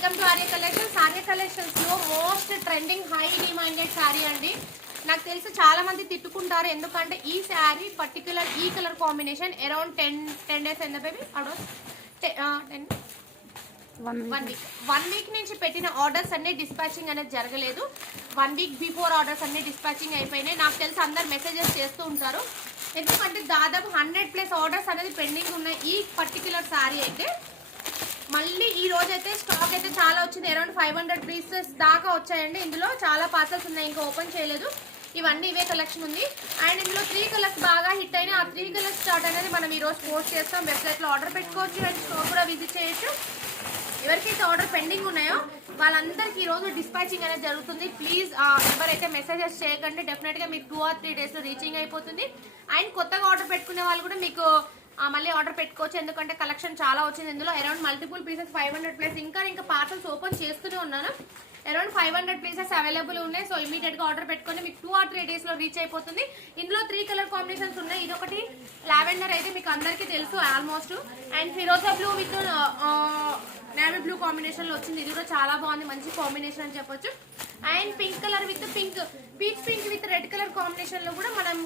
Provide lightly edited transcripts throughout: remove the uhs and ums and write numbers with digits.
Welcome to Arya collections. Arya collections లో most trending high demanded sari అండి. నాకు తెలిసి చాలా మంది తిట్టుకుంటారు, ఎందుకంటే ఈ శారీ పర్టికులర్ ఈ కలర్ కాంబినేషన్ అరౌండ్ 10 డేస్ ఎంత బేబీ అరౌండ్ 1 వీక్ నుంచి పెట్టిన ఆర్డర్స్ అన్ని డిస్పాచింగ్ అనేది జరగలేదు. 1 వీక్ బిఫోర్ ఆర్డర్స్ అన్ని డిస్పాచింగ్ అయిపోయినాయి. నాకు తెలిసి అందరు మెసేజెస్ చేస్తూ ఉంటారు, ఎందుకంటే దాదాపు 100+ ఆర్డర్స్ అనేది పెండింగ్ ఉన్నాయి. ఈ పర్టికులర్ శారీ అయితే మళ్ళీ ఈ రోజు అయితే స్టాక్ అయితే చాలా వచ్చింది, అరౌండ్ 500 పీసెస్ దాకా వచ్చాయండి. ఇందులో చాలా పార్సల్స్ ఉన్నాయి, ఇంకా ఓపెన్ చేయలేదు. ఇవన్నీ ఇవే కలెక్షన్ ఉంది. అండ్ ఇందులో 3 కలర్స్ బాగా హిట్ అయినాయి. ఆ 3 కలర్స్ స్టార్ట్ అనేది మనం ఈ రోజు పోస్ట్ చేస్తాం. వెబ్సైట్లో ఆర్డర్ పెట్టుకోవచ్చు అండ్ స్టోర్ కూడా విజిట్ చేయొచ్చు. ఎవరికైతే ఆర్డర్ పెండింగ్ ఉన్నాయో వాళ్ళందరికీ ఈ రోజు డిస్పాచింగ్ అనేది జరుగుతుంది. ప్లీజ్ ఎవరైతే మెసేజెస్ చేయకండి, డెఫినెట్గా మీకు 2 or 3 డేస్లో రీచింగ్ అయిపోతుంది. అండ్ కొత్తగా ఆర్డర్ పెట్టుకునే వాళ్ళు కూడా మీకు మళ్ళీ ఆర్డర్ పెట్టుకోవచ్చు, ఎందుకంటే కలెక్షన్ చాలా వచ్చింది. ఇందులో అరౌండ్ మల్టిపుల్ పీసెస్ 500+. ఇంకా పార్సల్స్ ఓపెన్ చేస్తూనే ఉన్నాను. అరౌండ్ 500 పీసెస్ అవైలబుల్ ఉన్నాయి. సో ఇమీడియట్ గా ఆర్డర్ పెట్టుకొని మీకు 2 or 3 డేస్ లో రీచ్ అయిపోతుంది. ఇందులో 3 కలర్ కాంబినేషన్స్ ఉన్నాయి. ఇదొకటి లావెండర్ అయితే మీకు అందరికీ తెలుసు ఆల్మోస్ట్. అండ్ ఫిరోజా blue with navy blue combination లో వచ్చింది. ఇది కూడా చాలా బాగుంది, మంచి కాంబినేషన్ అని చెప్పొచ్చు. And pink colour with peach pink with red colour combination లో కూడా మనం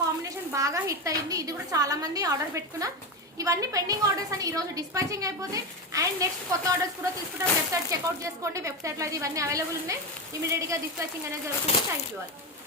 కాంబినేషన్ బాగా హిట్ అయింది. ఇది కూడా చాలా మంది ఆర్డర్ పెట్టుకున్నారు. ఇవన్నీ పెండింగ్ ఆర్డర్స్ అని ఈ రోజు డిస్పాచింగ్ అయిపోతాయి. అండ్ నెక్స్ట్ కొత్త ఆర్డర్స్ కూడా తీసుకుంటాం. వెబ్సైట్ చెక్అవుట్ చేసుకోండి, వెబ్సైట్లో అయితే ఇవన్నీ అవైలబుల్ ఉన్నాయి. ఇమీడియట్ గా డిస్పాచింగ్ అనేది జరుగుతుంది. Thank you all.